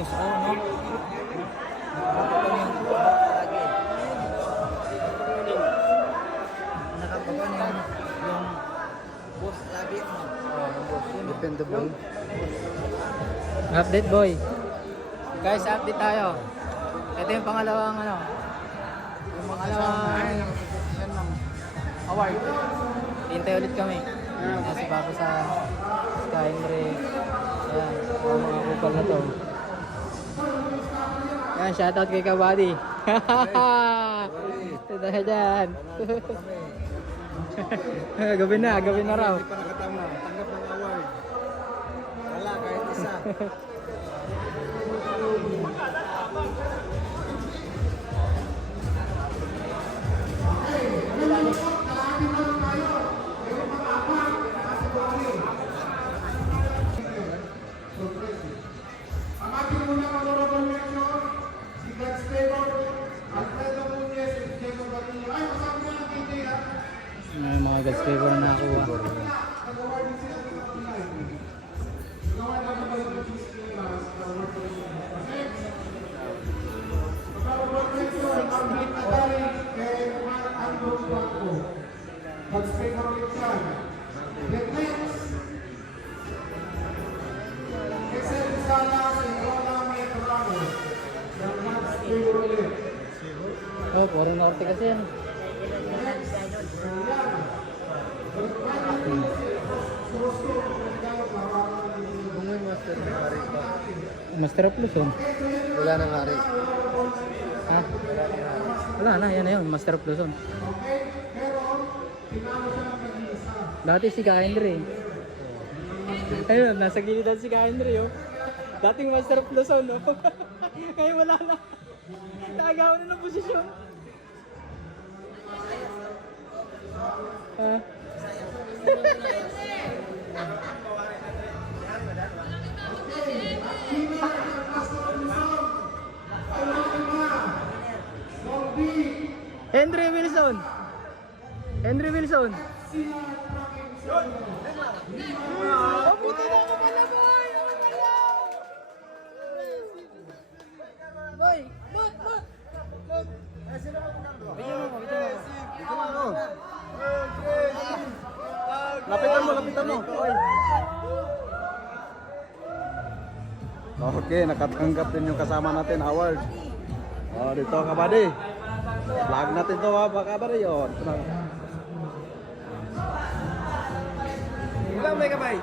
boss, oh, no? Nakapagano yung boss lagi mo. Dependable. Update boy. Guys, update tayo. Ito yung pangalawang ano. Yung pangalawang award. Hintay ulit kami. Kasi bago sa Skyndre. Ayan, ang mga kupal na to. Ayan, shoutout kay Kabady. Ito dahil dyan. Gabi na raw. Hindi pa nakatama. Tanggap ng award. Wala, kahit isa. Ang ating unang honorable mention, si God's Favor, Alfredo Muñez, and Diego Batillo. Ay, masama na ng KJ ha. Yung mga God's favor na nakuha. Nag-award din sila ng kapilay. Nag-award na ba yung Chisquilas? Nag-award din sila. Next, honorable mention, Marvin Atari, kay Mark Andrew Blanco. God's Favor ulit yan. Then next, Excel Salas and Rola Metrano. Ng God's Favor ulit. Oh, puro norte kasi yan. Kung may master ng hari pa. Master of Luzon. Wala nang hari. Ha? Wala na, yan na yun. Master of Luzon. Dati si Kaindre. Ayun, nasa gilitan si Kaindre, oh. Dating Master of Luzon, no? Ngayon wala na. Nagawa na ng posisyon. Ha? Henry Wilson. Henry Wilson. Oh, puto na ako pala, boy! Boy, but! Lapitan mo. Okay, nakatanggap din yung kasama natin award. Oh, dito Kabady. Vlog natin to ha, Kabady. Oh, ito na. Ilang may kamay?